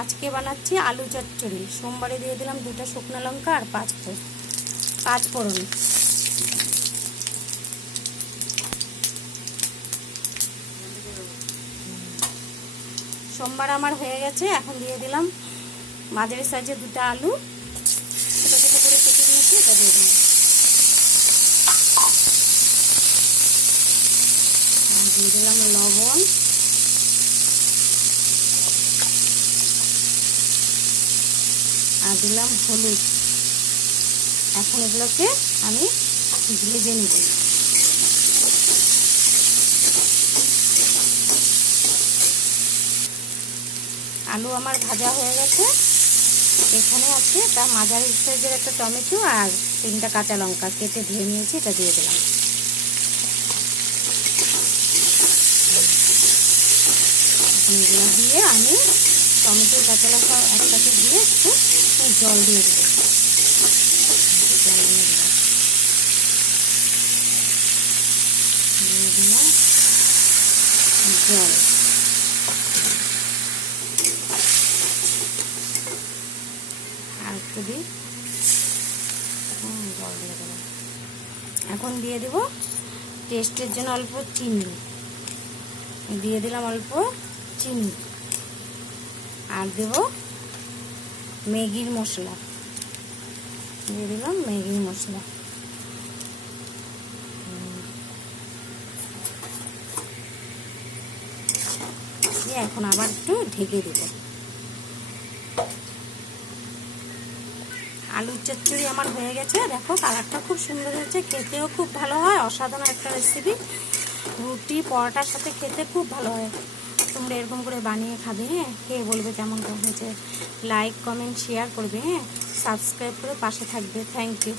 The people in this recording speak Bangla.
আজকে বানাচ্ছি আলু চচ্চড়ি। সোমবারে দিয়ে দিলাম 2টা শুকনো লঙ্কা আর 5 ফোড়ন। সোমবার আমার হয়ে গেছে। এখন দিয়ে দিলাম মাঝারি সাইজে 2টা আলু ছোটো ছোটো করে কেটে নিয়েছি, এটা দিয়ে দিলাম। দিয়ে দিলাম লবণ, আর দিলাম হলুদ। এখন এগুলোকে আমি ভেজে নেব। আলু আমার ভাজা হয়ে গেছে। এখানে আছে একটা মাঝারি সাইজের একটা টমেটো আর 3টা কাঁচা লঙ্কা কেটে ধুয়ে নিয়েছি, এটা দিয়ে দিলাম। এখন এগুলো দিয়ে আমি টমেটো কাঁচা লঙ্কা একসাথে দিয়ে একটু জল দিয়ে দেবো। দিয়ে দিলাম জল। আর একটু দিই, জল দিয়ে দেবো। এখন দিয়ে দেবো টেস্টের জন্য অল্প চিনি, দিয়ে দিলাম অল্প চিনি। আর দেব ম্যাগির মশলা, দিয়ে দিলাম ম্যাগির মশলা। এখন আবার একটু ঢেকে দেব। আলুর চচ্চড়ি আমার হয়ে গেছে। দেখো কালারটা খুব সুন্দর হয়েছে, খেতেও খুব ভালো হয়। অসাধারণ একটা রেসিপি, রুটি পরোটার সাথে খেতে খুব ভালো হয়। তোমরা এরকম করে বানিয়ে খাবে। হ্যাঁ, কে বলবে কেমন হয়েছে। লাইক কমেন্ট শেয়ার করবে। হ্যাঁ, সাবস্ক্রাইব করে পাশে থাকবে। Thank you.